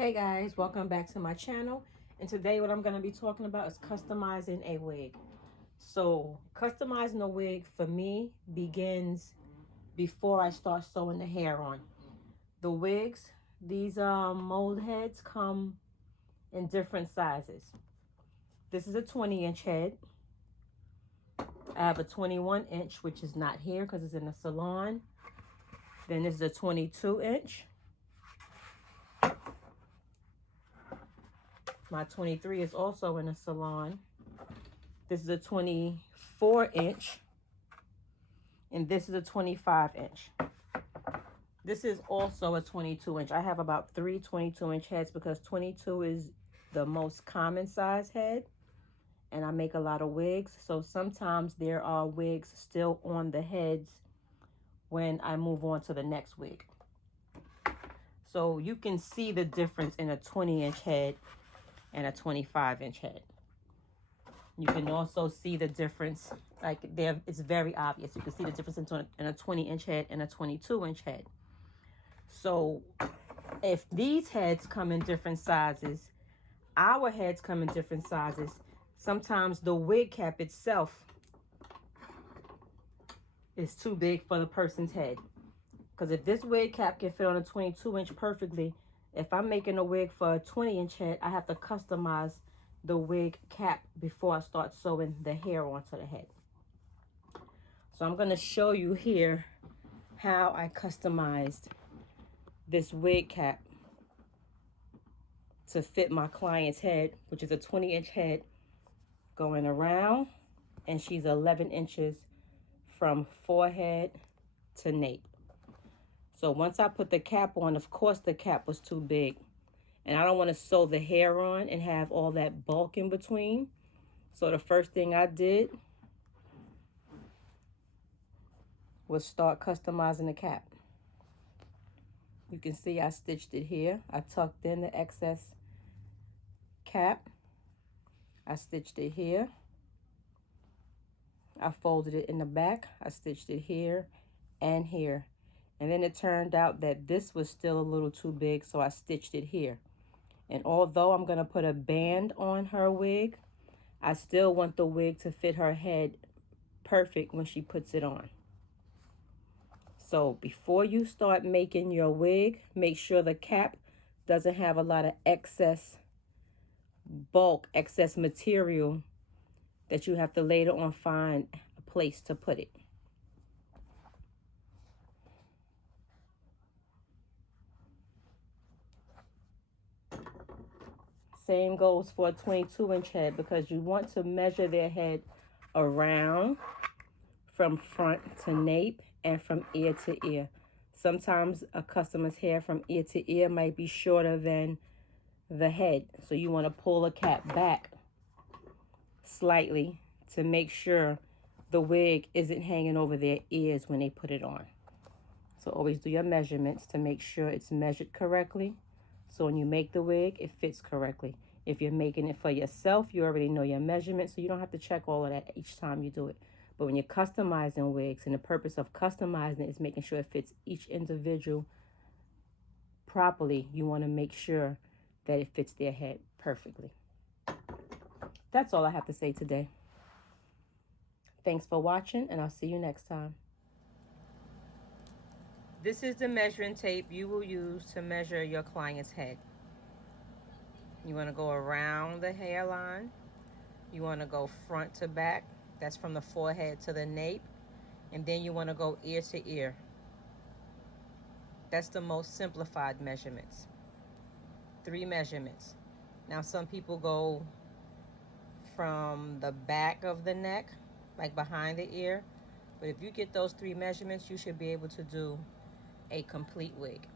Hey guys, welcome back to my channel. And today what I'm going to be talking about is customizing a wig. So customizing a wig for me begins before I start sewing the hair on. The wigs, these mold heads come in different sizes. This is a 20-inch head. I have a 21-inch, which is not here because it's in the salon. Then this is a 22-inch. My 23 is also in a salon. This is a 24-inch. And this is a 25-inch. This is also a 22-inch. I have about 3 22-inch heads because 22 is the most common size head. And I make a lot of wigs. So sometimes there are wigs still on the heads when I move on to the next wig. So you can see the difference in a 20-inch head and a 25-inch head. You can also see the difference, like there, it's very obvious. You can see the difference in a 20-inch head and a 22-inch head. So if these heads come in different sizes, our heads come in different sizes. Sometimes the wig cap itself is too big for the person's head. Because if this wig cap can fit on a 22-inch perfectly, if I'm making a wig for a 20-inch head, I have to customize the wig cap before I start sewing the hair onto the head. So I'm going to show you here how I customized this wig cap to fit my client's head, which is a 20-inch head going around, and she's 11 inches from forehead to nape. So once I put the cap on, of course the cap was too big, and I don't want to sew the hair on and have all that bulk in between. So the first thing I did was start customizing the cap. You can see I stitched it here. I tucked in the excess cap. I stitched it here. I folded it in the back. I stitched it here and here. And then it turned out that this was still a little too big, so I stitched it here. And although I'm going to put a band on her wig, I still want the wig to fit her head perfect when she puts it on. So before you start making your wig, make sure the cap doesn't have a lot of excess bulk, excess material that you have to later on find a place to put it. Same goes for a 22-inch head because you want to measure their head around from front to nape and from ear to ear. Sometimes a customer's hair from ear to ear might be shorter than the head. So you want to pull the cap back slightly to make sure the wig isn't hanging over their ears when they put it on. So always do your measurements to make sure it's measured correctly. So when you make the wig, it fits correctly. If you're making it for yourself, you already know your measurements, so you don't have to check all of that each time you do it. But when you're customizing wigs, and the purpose of customizing it is making sure it fits each individual properly, you want to make sure that it fits their head perfectly. That's all I have to say today. Thanks for watching, and I'll see you next time. This is the measuring tape you will use to measure your client's head. You want to go around the hairline. You want to go front to back. That's from the forehead to the nape. And then you want to go ear to ear. That's the most simplified measurements. 3 measurements. Now some people go from the back of the neck, like behind the ear. But if you get those 3 measurements, you should be able to do a complete wig.